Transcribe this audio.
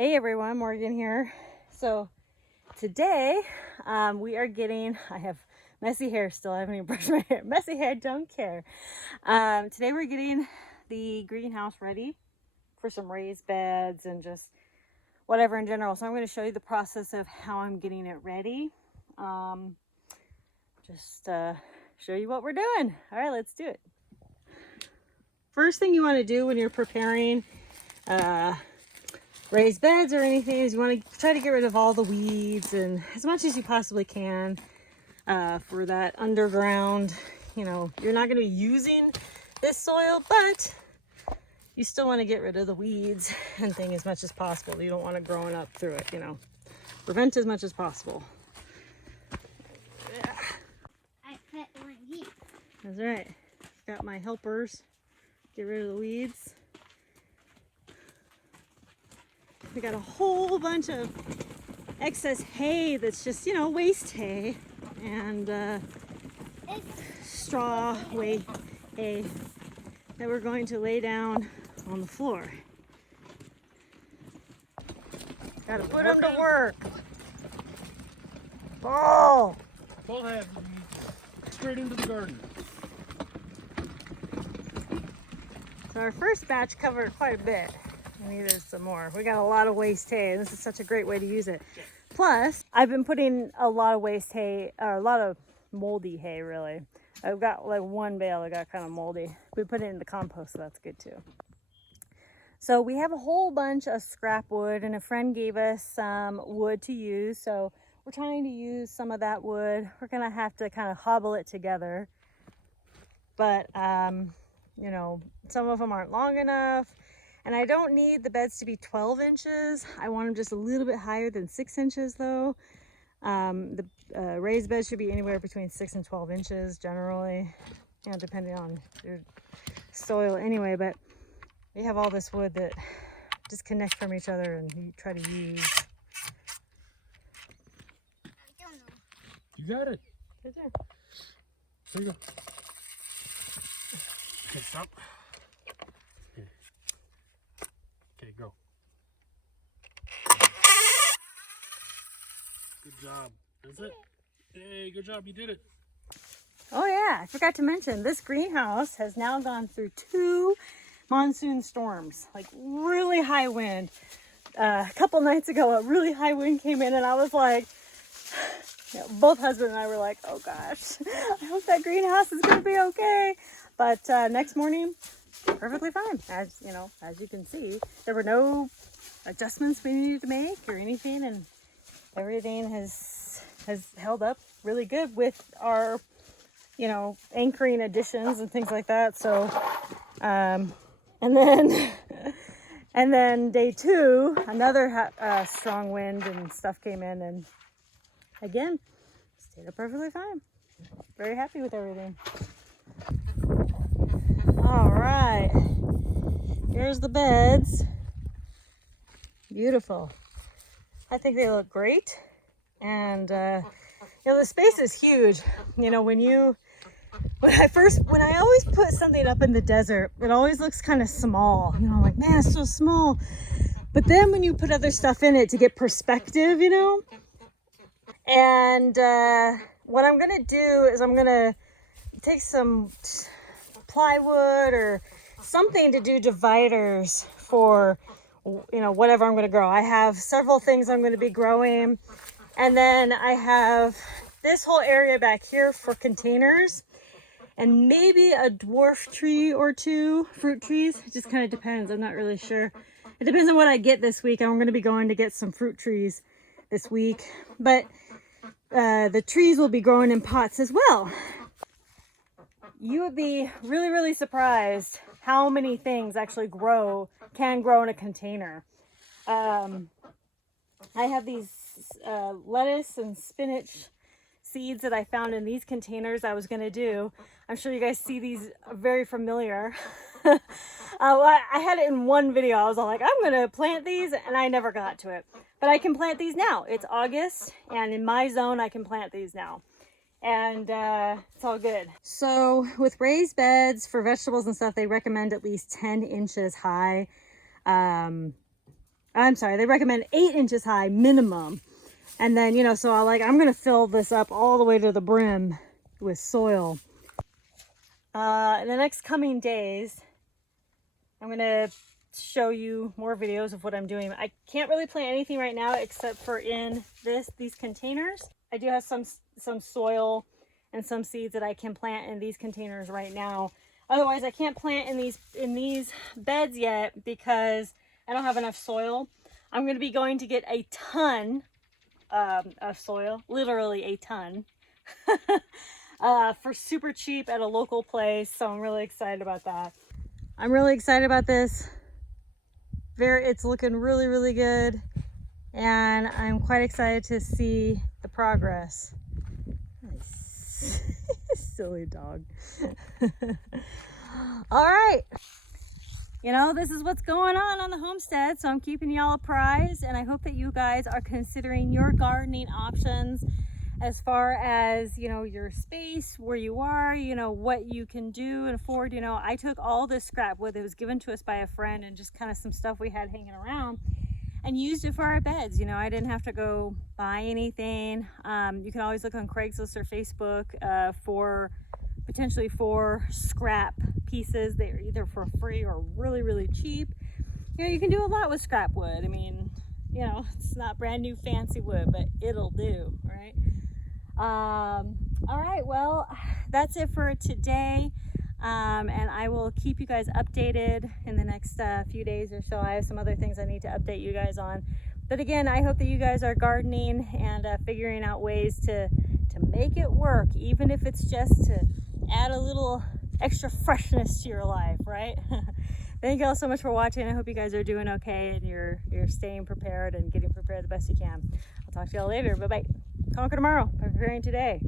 Hey everyone, Morgan here. So today we are getting, I have messy hair still, I haven't even brushed my hair. Messy hair, don't care. Today we're getting the greenhouse ready for some raised beds and just whatever in general. So I'm going to show you the process of how I'm getting it ready. Show you what we're doing. All right, let's do it. First thing you want to do when you're preparing raised beds or anything is you want to try to get rid of all the weeds and as much as you possibly can for that underground. You know, you're not going to be using this soil, but you still want to get rid of the weeds and things as much as possible. You don't want to growing up through it, you know. Prevent as much as possible. Yeah. I put one here. That's right. Got my helpers. Get rid of the weeds. We got a whole bunch of excess hay that's just, you know, waste hay and straw hay that we're going to lay down on the floor. Gotta put them to work. Oh! Full head, straight into the garden. So our first batch covered quite a bit. We needed some more. We got a lot of waste hay, and this is such a great way to use it. Plus, I've been putting a lot of waste hay, or a lot of moldy hay, really. I've got like one bale that got kind of moldy. We put it in the compost, so that's good too. So we have a whole bunch of scrap wood, and a friend gave us some wood to use. So we're trying to use some of that wood. We're gonna have to kind of hobble it together. But, you know, some of them aren't long enough. And I don't need the beds to be 12 inches. I want them just a little bit higher than 6 inches though. The raised beds should be anywhere between 6 and 12 inches generally, you know, depending on your soil anyway. But we have all this wood that disconnect from each other and you try to use. I don't know. You got it. Right there. There you go. Okay, stop. Here. Okay, go. Good job. That's it. Hey, good job. You did it. Oh yeah, I forgot to mention, this greenhouse has now gone through 2 monsoon storms, like really high wind. A couple nights ago, a really high wind came in and I was like, you know, both husband and I were like, oh gosh, I hope that greenhouse is gonna be okay. But next morning, perfectly fine. As you know, as you can see, there were no adjustments we needed to make or anything, and everything has held up really good with our, you know, anchoring additions and things like that. So, and then day 2, another strong wind and stuff came in, and again, stayed up perfectly fine. Very happy with everything. All right, here's the beds. Beautiful. I think they look great. And, you know, the space is huge. You know, when I always put something up in the desert, it always looks kind of small. You know, I'm like, man, it's so small. But then when you put other stuff in it to get perspective, you know, and what I'm going to do is I'm going to take some plywood or something to do dividers for, you know, whatever I'm going to grow. I have several things I'm going to be growing, and then I have this whole area back here for containers and maybe a dwarf tree or 2 fruit trees. It just kind of depends. I'm not really sure. It depends on what I get this week. I'm going to be going to get some fruit trees this week, but the trees will be growing in pots as well. You would be really, really surprised how many things actually can grow in a container. I have these lettuce and spinach seeds that I found in these containers I was going to do. I'm sure you guys see these very familiar. I had it in one video. I was all like, I'm going to plant these, and I never got to it. But I can plant these now. It's August, and in my zone, I can plant these now. And it's all good. So with raised beds for vegetables and stuff, they recommend at least 10 inches high. I'm sorry, they recommend 8 inches high minimum. And then, you know, so I'm going to fill this up all the way to the brim with soil. In the next coming days, I'm going to show you more videos of what I'm doing. I can't really plant anything right now except for in these containers. I do have some soil and some seeds that I can plant in these containers right now. Otherwise, I can't plant in these beds yet because I don't have enough soil. I'm going to be going to get a ton of soil, literally a ton, for super cheap at a local place. So I'm really excited about that. I'm really excited about this. It's looking really, really good. And I'm quite excited to see the progress. Nice. Silly dog. All right. You know, this is what's going on the homestead, so I'm keeping y'all apprised, and I hope that you guys are considering your gardening options as far as, you know, your space, where you are, you know, what you can do and afford. You know, I took all this scrap wood that was given to us by a friend and just kind of some stuff we had hanging around and used it for our beds. You know, I didn't have to go buy anything. You can always look on Craigslist or Facebook potentially for scrap pieces. They're either for free or really, really cheap. You know, you can do a lot with scrap wood. I mean, you know, it's not brand new fancy wood, but it'll do, right? All right, well, that's it for today. And I will keep you guys updated in the next few days or so. I have some other things I need to update you guys on. But again, I hope that you guys are gardening and figuring out ways to make it work, even if it's just to add a little extra freshness to your life, right? Thank you all so much for watching. I hope you guys are doing okay and you're staying prepared and getting prepared the best you can. I'll talk to y'all later. Bye-bye. Conquer tomorrow by preparing today.